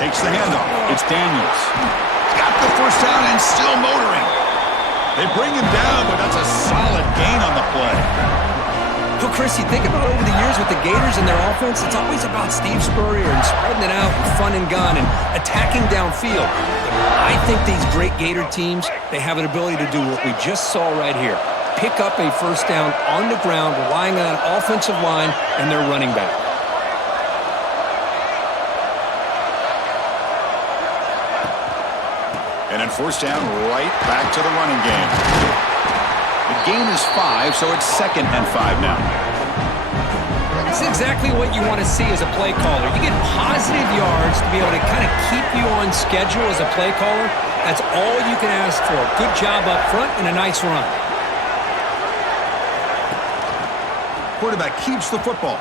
Takes the handoff. It's Daniels. Got the first down and still motoring. They bring him down, but that's a solid gain on the play. Well, Chris, you think about over the years with the Gators and their offense, it's always about Steve Spurrier and spreading it out and fun and gun and attacking downfield. I think these great Gator teams, they have an ability to do what we just saw right here. Pick up a first down on the ground, relying on an offensive line and their running back. And then first down right back to the running game. The gain is 5, so it's 2nd and 5 now. It's exactly what you want to see as a play caller. You get positive yards to be able to kind of keep you on schedule as a play caller. That's all you can ask for. Good job up front and a nice run. Quarterback keeps the football.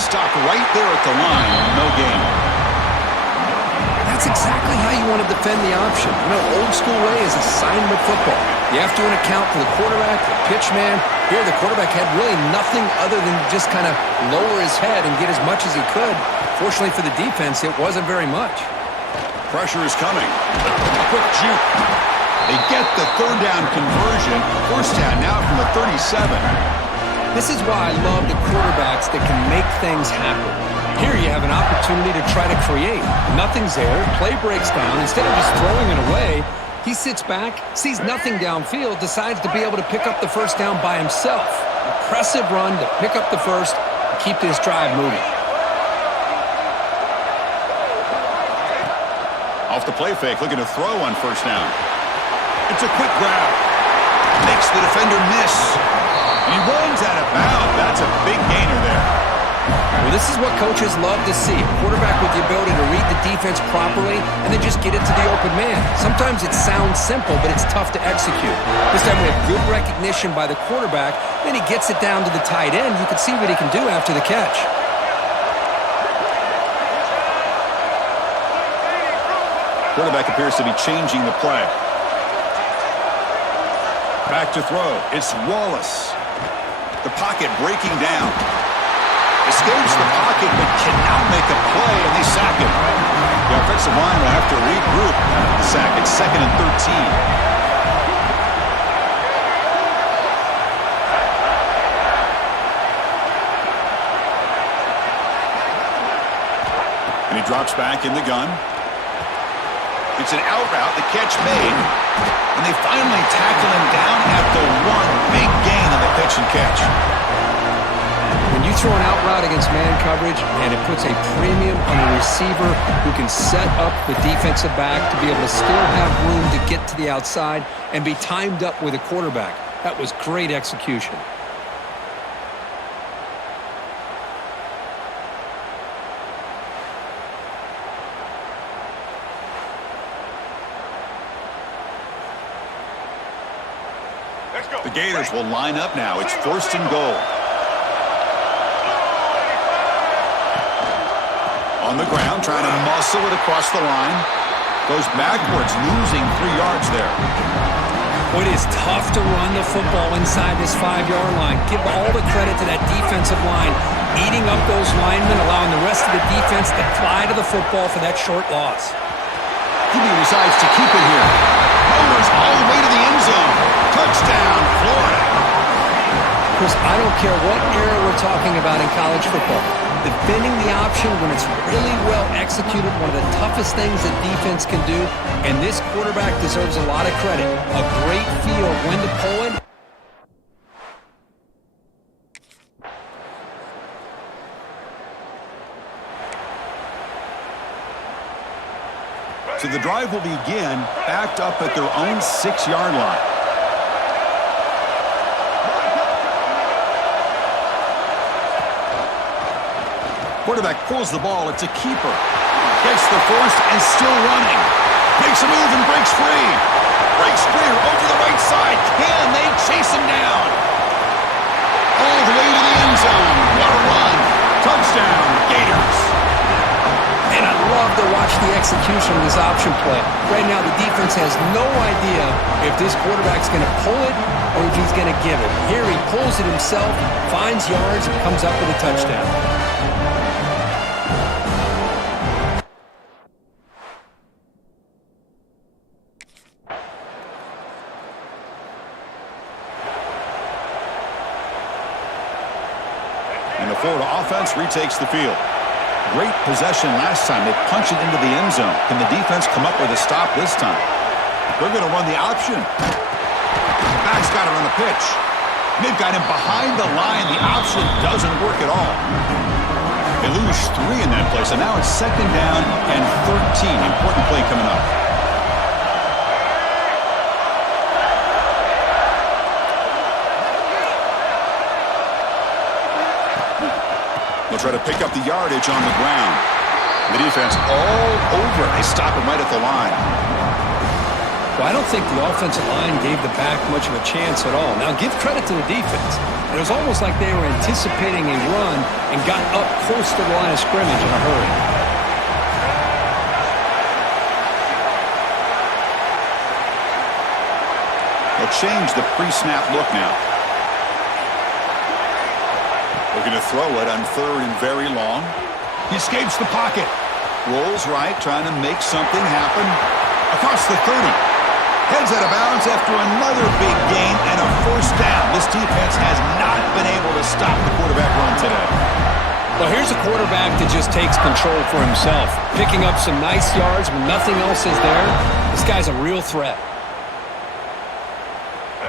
Stopped right there at the line. No gain. That's exactly how you want to defend the option. You know, old school way is assignment football. You have to account for the quarterback, the pitch man. Here, the quarterback had really nothing other than just kind of lower his head and get as much as he could. Fortunately for the defense, it wasn't very much. Pressure is coming. A quick juke. They get the third down conversion. First down now from the 37. This is why I love the quarterbacks that can make things happen. Here you have an opportunity to try to create. Nothing's there. Play breaks down. Instead of just throwing it away, he sits back, sees nothing downfield, decides to be able to pick up the first down by himself. Impressive run to pick up the first and keep this drive moving. Off the play fake, looking to throw on first down. It's a quick grab. Makes the defender miss. And he runs out of bounds. That's a big gainer there. Well, this is what coaches love to see. A quarterback with the ability to read the defense properly and then just get it to the open man. Sometimes it sounds simple, but it's tough to execute. This time we have good recognition by the quarterback. Then he gets it down to the tight end. You can see what he can do after the catch. Quarterback appears to be changing the play. Back to throw. It's Wallace. The pocket breaking down. Escapes the pocket but cannot make a play, and they sack him. The offensive line will have to regroup after the sack. It's 2nd and 13. And he drops back in the gun. It's an out route, the catch made, and they finally tackle him down at the 1. Big gain on the pitch and catch. When you throw an out route against man coverage, and it puts a premium on the receiver who can set up the defensive back to be able to still have room to get to the outside and be timed up with a quarterback. That was great execution. The Gators will line up now. It's 1st and goal. On the ground, trying to muscle it across the line. Goes backwards, losing 3 yards there. It is tough to run the football inside this 5-yard line. Give all the credit to that defensive line, eating up those linemen, allowing the rest of the defense to fly to the football for that short loss. Jimmie decides to keep it here. Motors all the way to the end zone. Touchdown, Florida. Chris, I don't care what era we're talking about in college football. Defending the option when it's really well executed, one of the toughest things that defense can do, and this quarterback deserves a lot of credit. A great feel of when to pull it. So the drive will begin backed up at their own 6-yard line. Quarterback pulls the ball. It's a keeper. Gets the first and still running. Makes a move and breaks free. Breaks free over the right side. Can they chase him down? All the way to the end zone. What a run. Touchdown, Gators. And I love to watch the execution of this option play. Right now, the defense has no idea if this quarterback's going to pull it or if he's going to give it. Here he pulls it himself, finds yards, and comes up with a touchdown. And the Florida offense retakes the field. Great possession last time. They punch it into the end zone. Can the defense come up with a stop this time? They're going to run the option. Back's got it on the pitch. They've got him behind the line. The option doesn't work at all. They lose 3 in that play, so now it's 2nd down and 13. Important play coming up. They'll try to pick up the yardage on the ground. The defense all over. They stop him right at the line. Well, I don't think the offensive line gave the back much of a chance at all. Now, give credit to the defense. It was almost like they were anticipating a run and got up close to the line of scrimmage in a hurry. They'll change the pre-snap look now. Looking to throw it on 3rd and very long. He escapes the pocket. Rolls right, trying to make something happen. Across the 30. Heads out of bounds after another big gain and a 1st down. This defense has not been able to stop the quarterback run today. Well, here's a quarterback that just takes control for himself. Picking up some nice yards when nothing else is there. This guy's a real threat.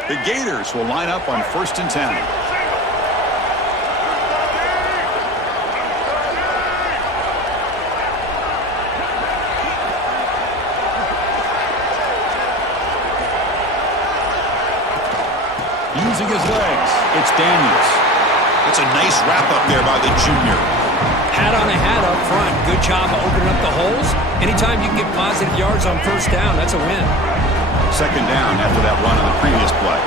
The Gators will line up on 1st and 10. Using his legs, it's Daniels. It's a nice wrap-up there by the junior. Hat on a hat up front. Good job of opening up the holes. Anytime you can get positive yards on 1st down, that's a win. 2nd down after that run on the previous play.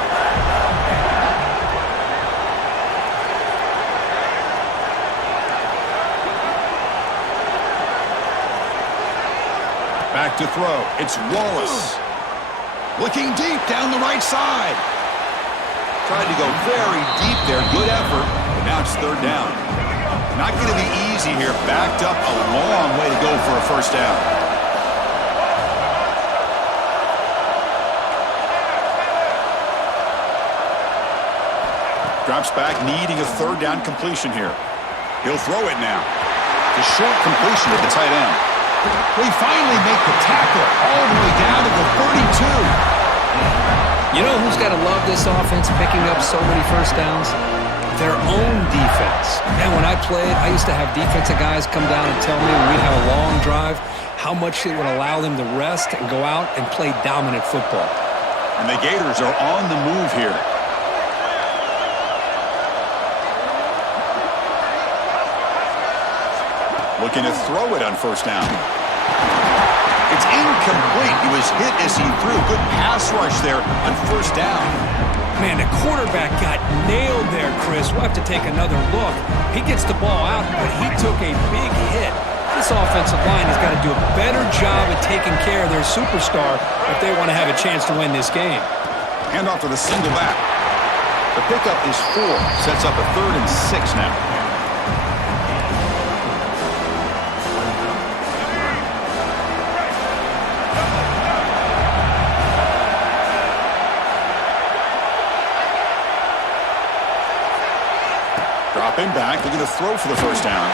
Back to throw. It's Wallace. Looking deep down the right side. Tried to go very deep there. Good effort. But now it's 3rd down. Not going to be easy here. Backed up a long way to go for a 1st down. Drops back, needing a 3rd down completion here. He'll throw it now. The short completion to the tight end. They finally make the tackle all the way down to the 32. You know who's got to love this offense picking up so many 1st downs? Their own defense. And when I played, I used to have defensive guys come down and tell me when we'd have a long drive how much it would allow them to rest and go out and play dominant football. And the Gators are on the move here. Looking to throw it on 1st down. It's incomplete. He was hit as he threw. Good pass rush there on 1st down. Man, the quarterback got nailed there, Chris. We'll have to take another look. He gets the ball out, but he took a big hit. This offensive line has got to do a better job of taking care of their superstar if they want to have a chance to win this game. Hand off to the single back. The pickup is 4. Sets up a 3rd and 6 now. Dropping back, looking to throw for the 1st down.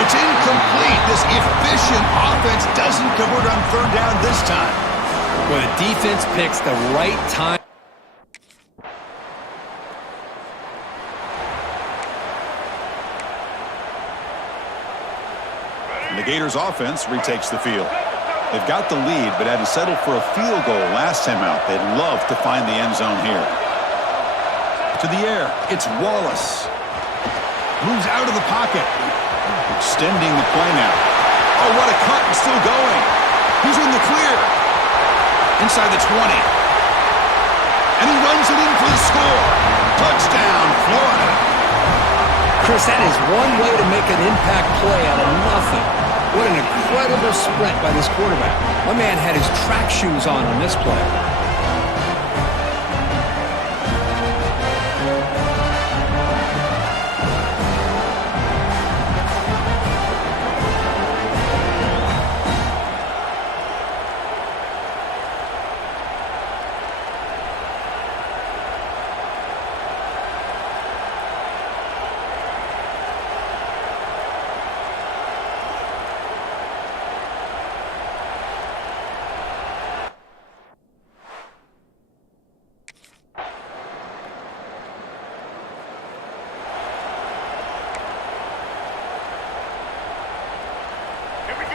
It's incomplete. This efficient offense doesn't convert on 3rd down this time. Well, the defense picks the right time. And the Gators offense retakes the field. They've got the lead, but had to settle for a field goal last time out. They'd love to find the end zone here. To the air, it's Wallace. Moves out of the pocket. Extending the play now. Oh, what a cut, and still going. He's in the clear. Inside the 20. And he runs it in for the score. Touchdown, Florida. Chris, that is one way to make an impact play out of nothing. What an incredible sprint by this quarterback. My man had his track shoes on this play.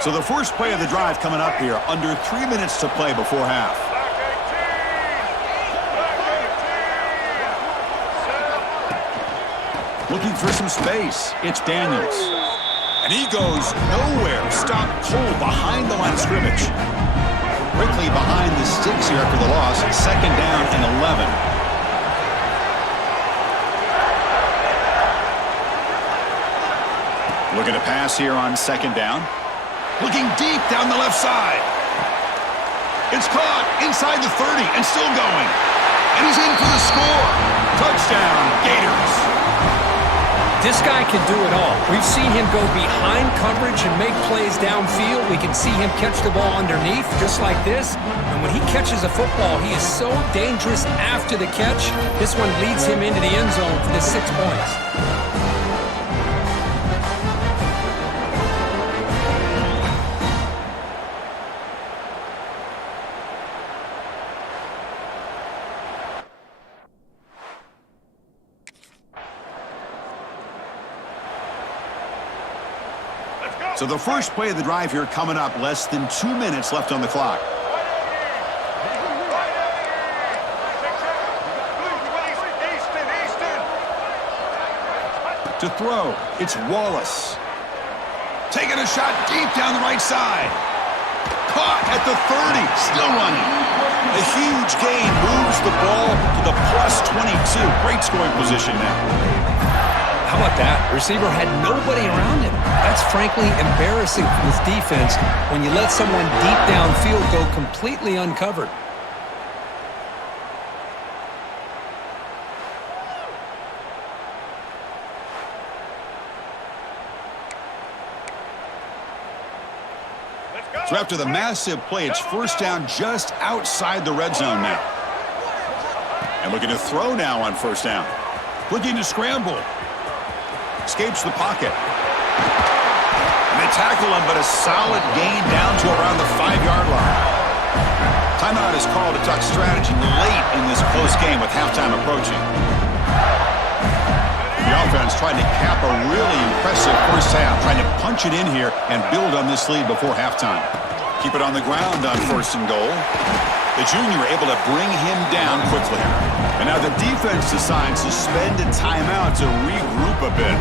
So the first play of the drive coming up here, under 3 minutes to play before half. Looking for some space. It's Daniels. And he goes nowhere. Stopped cold behind the line of scrimmage. Quickly behind the sticks here after the loss. Second down and 11. Looking to pass here on second down. Looking deep down the left side. It's caught inside the 30 and still going. And he's in for the score. Touchdown, Gators. This guy can do it all. We've seen him go behind coverage and make plays downfield. We can see him catch the ball underneath just like this. And when he catches a football, he is so dangerous after the catch. This one leads him into the end zone for the 6 points. So the first play of the drive here coming up, less than 2 minutes left on the clock. To throw, it's Wallace. Taking a shot deep down the right side. Caught at the 30, still running. A huge gain moves the ball to the plus 22. Great scoring position now. How about that? The receiver had nobody around him. That's frankly embarrassing for this defense when you let someone deep downfield go completely uncovered. So after the massive play, it's first down just outside the red zone now. And looking to throw now on first down. Looking to scramble. Escapes the pocket. And they tackle him, but a solid gain down to around the 5-yard line. Timeout is called to talk strategy late in this close game with halftime approaching. The offense trying to cap a really impressive first half, trying to punch it in here and build on this lead before halftime. Keep it on the ground on first and goal. The junior able to bring him down quickly. And now the defense decides to spend a timeout to regroup a bit.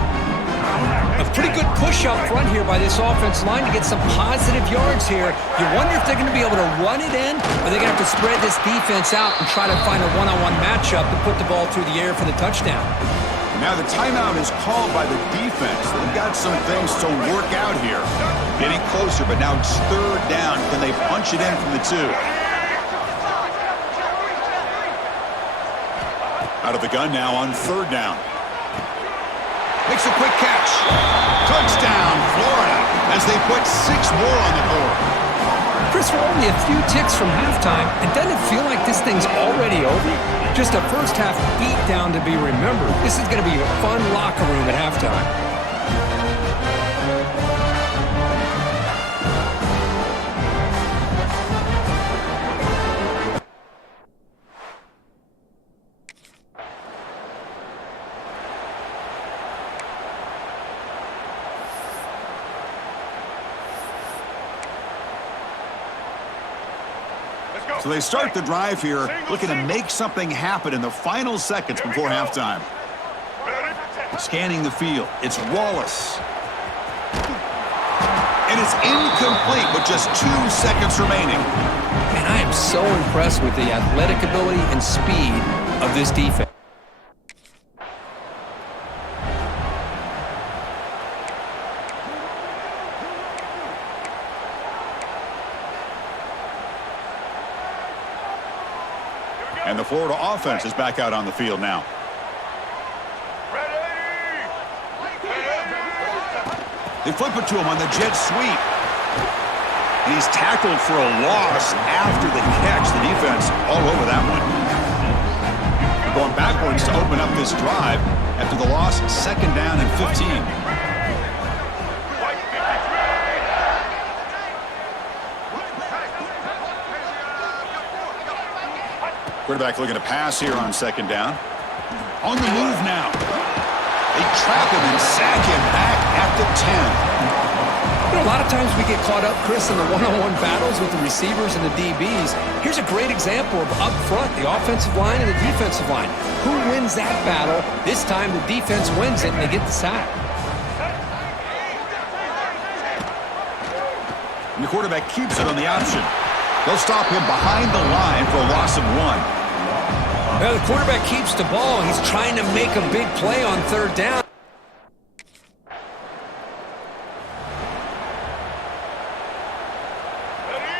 A pretty good push up front here by this offensive line to get some positive yards here. You wonder if they're going to be able to run it in, or they're going to have to spread this defense out and try to find a one-on-one matchup to put the ball through the air for the touchdown. Now the timeout is called by the defense. They've got some things to work out here. Getting closer, but now it's third down. Can they punch it in from the 2? Out of the gun now on third down. Makes a quick catch. Touchdown, Florida, as they put 6 more on the board. Chris, we're only a few ticks from halftime, and doesn't it feel like this thing's already over? Just a first half beat down to be remembered. This is going to be a fun locker room at halftime. So they start the drive here, looking to make something happen in the final seconds before halftime. Scanning the field, it's Wallace. And it's incomplete with just 2 seconds remaining. Man, I am so impressed with the athletic ability and speed of this defense. And the Florida offense is back out on the field now. They flip it to him on the jet sweep. And he's tackled for a loss after the catch. The defense all over that one. Going backwards to open up this drive after the loss, second down and 15. Quarterback looking to pass here on second down. On the move now. They trap him and sack him back at the 10. You know, a lot of times we get caught up, Chris, in the one-on-one battles with the receivers and the DBs. Here's a great example of up front, the offensive line and the defensive line. Who wins that battle? This time the defense wins it and they get the sack. And the quarterback keeps it on the option. They'll stop him behind the line for a loss of 1. Now the quarterback keeps the ball. He's trying to make a big play on third down.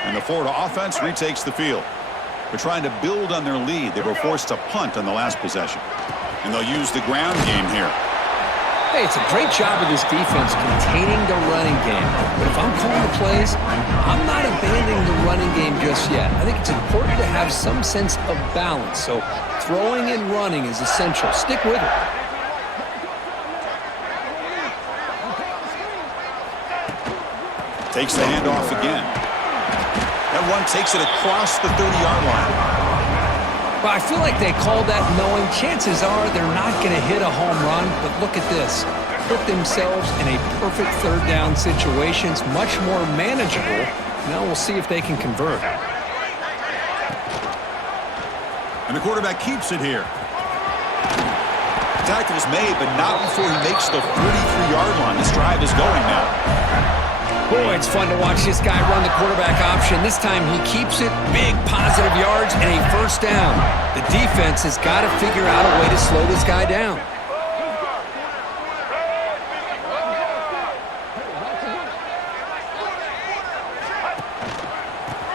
And the Florida offense retakes the field. They're trying to build on their lead. They were forced to punt on the last possession. And they'll use the ground game here. Hey, it's a great job of this defense containing the running game. But if I'm calling the plays, I'm not abandoning the running game just yet. I think it's important to have some sense of balance. So throwing and running is essential. Stick with it. Takes the handoff again. That one takes it across the 30-yard line. Well, I feel like they called that knowing chances are they're not going to hit a home run. But look at this. Put themselves in a perfect third down situation. It's much more manageable. Now we'll see if they can convert. And the quarterback keeps it here. Tackle is made, but not before he makes the 43-yard line. This drive is going now. Boy, it's fun to watch this guy run the quarterback option. This time he keeps it, big positive yards, and a first down. The defense has got to figure out a way to slow this guy down.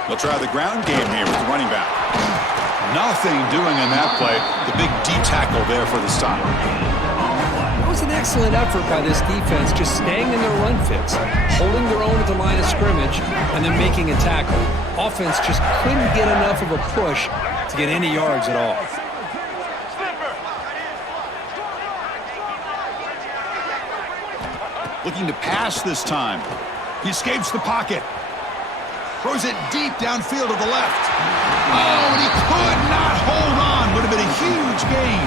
They'll try the ground game here with the running back. Nothing doing in that play. The big D-tackle there for the stop. That was an excellent effort by this defense, just staying in their run fits, holding their own at the line of scrimmage, and then making a tackle. Offense just couldn't get enough of a push to get any yards at all. Looking to pass this time. He escapes the pocket. Throws it deep downfield to the left. Oh, and he could not hold on. Would have been a huge gain.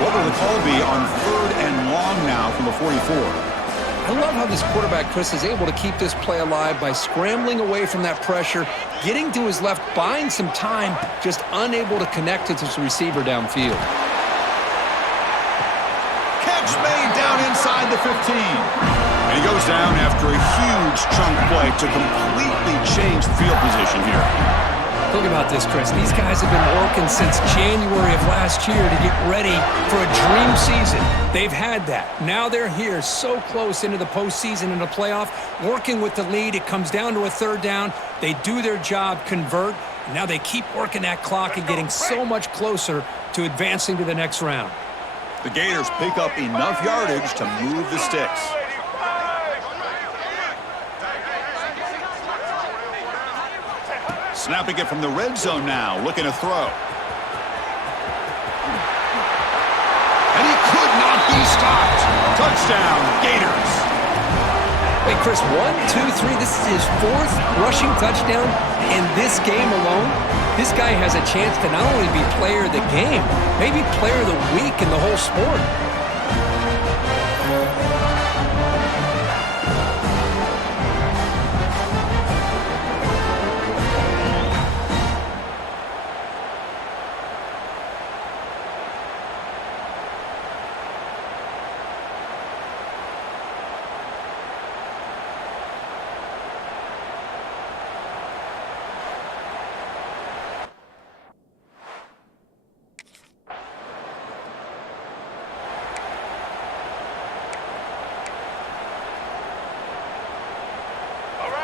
What will the call be on 3rd and long now from the 44? I love how this quarterback, Chris, is able to keep this play alive by scrambling away from that pressure, getting to his left, buying some time, just unable to connect to his receiver downfield. Catch made down inside the 15. And he goes down after a huge chunk play to completely change the field position here. Think about this, Chris. These guys have been working since January of last year to get ready for a dream season. They've had that. Now they're here so close into the postseason and the playoff, working with the lead. It comes down to a third down. They do their job, convert. And now they keep working that clock and getting so much closer to advancing to the next round. The Gators pick up enough yardage to move the sticks. Snapping it from the red zone now, looking to throw. And he could not be stopped. Touchdown, Gators. Wait, Chris, 1, 2, 3. This is his 4th rushing touchdown in this game alone. This guy has a chance to not only be player of the game, maybe player of the week in the whole sport.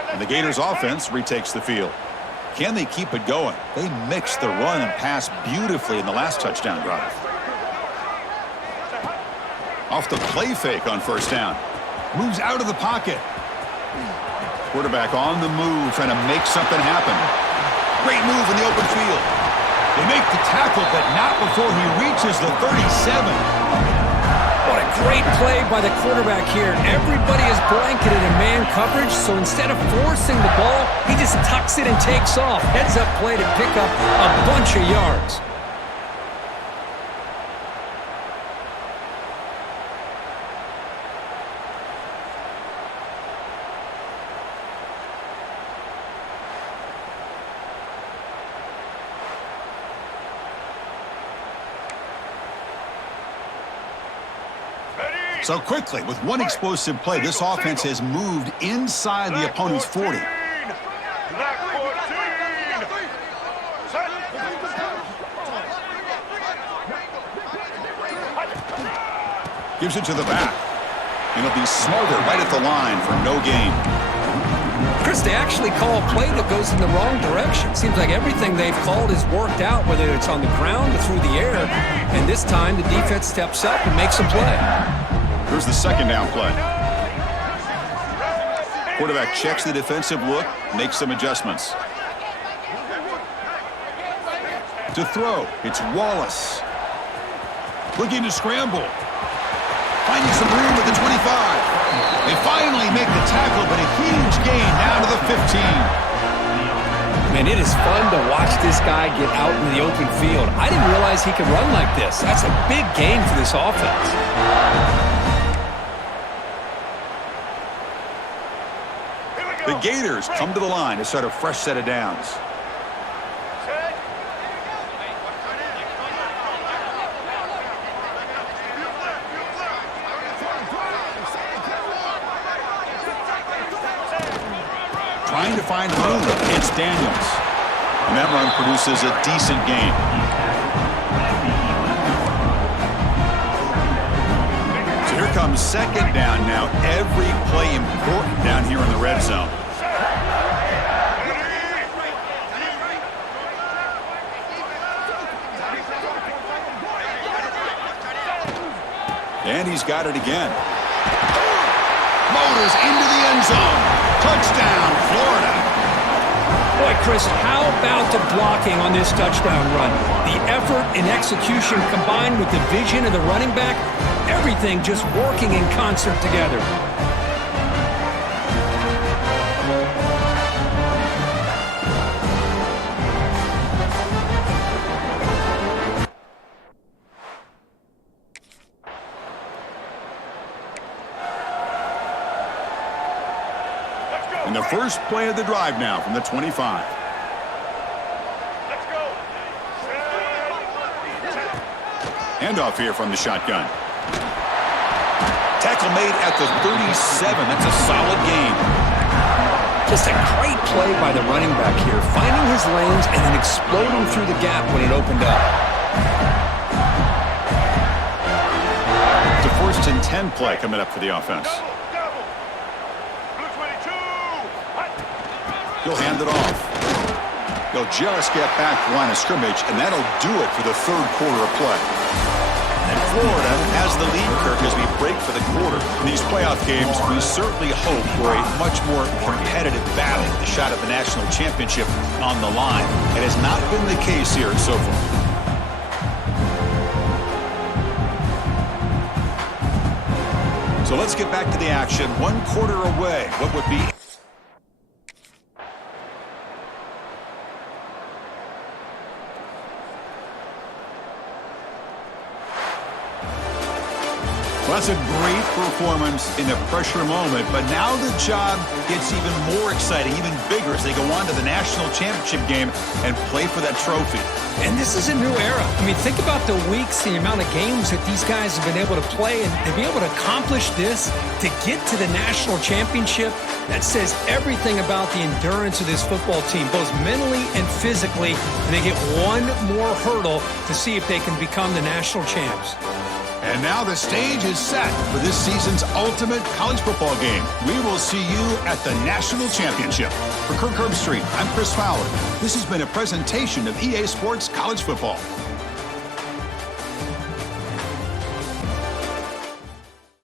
And the Gators offense retakes the field. Can they keep it going? They mixed the run and pass beautifully in the last touchdown drive. Off the play fake on first down. Moves out of the pocket. Quarterback on the move, trying to make something happen. Great move in the open field. They make the tackle, but not before he reaches the 37. What a great play by the quarterback here. Everybody is blanketed in man coverage, so instead of forcing the ball, he just tucks it and takes off. Heads up play to pick up a bunch of yards. So quickly, with one explosive play, this offense has moved inside the opponent's 40. Gives it to the back. And he'll be smarter right at the line for no gain. Chris, they actually call a play that goes in the wrong direction. Seems like everything they've called has worked out, whether it's on the ground or through the air. And this time, the defense steps up and makes a play. Here's the second down play. Quarterback checks the defensive look, makes some adjustments. To throw, it's Wallace. Looking to scramble. Finding some room at the 25. They finally make the tackle, but a huge gain down to the 15. Man, it is fun to watch this guy get out in the open field. I didn't realize he could run like this. That's a big gain for this offense. The Gators come to the line to start a fresh set of downs. Trying to find room. It's Daniels. And that run produces a decent gain. So here comes second down now. Every play important down here in the red zone. And he's got it again. Motors into the end zone. Touchdown, Florida. Boy, Chris, how about the blocking on this touchdown run? The effort and execution combined with the vision of the running back, everything just working in concert together. And the first play of the drive now from the 25. Let's go. Handoff here from the shotgun. Tackle made at the 37. That's a solid gain. Just a great play by the running back here, finding his lanes and then exploding through the gap when it opened up. It's a 1st and 10 play coming up for the offense. He'll hand it off. They'll just get back to the line of scrimmage, and that'll do it for the third quarter of play. And Florida has the lead, Kirk, as we break for the quarter. In these playoff games, we certainly hope for a much more competitive battle, the shot at the national championship on the line. It has not been the case here so far. So let's get back to the action. 1 quarter away. What would be... Well, that's a great performance in a pressure moment, but now the job gets even more exciting, even bigger as they go on to the national championship game and play for that trophy. And this is a new era. I mean, think about the weeks, the amount of games that these guys have been able to play, and to be able to accomplish this, to get to the national championship, that says everything about the endurance of this football team, both mentally and physically. And they get one more hurdle to see if they can become the national champs. And now the stage is set for this season's ultimate college football game. We will see you at the national championship. For Kirk Herbstreit, I'm Chris Fowler. This has been a presentation of EA Sports College Football.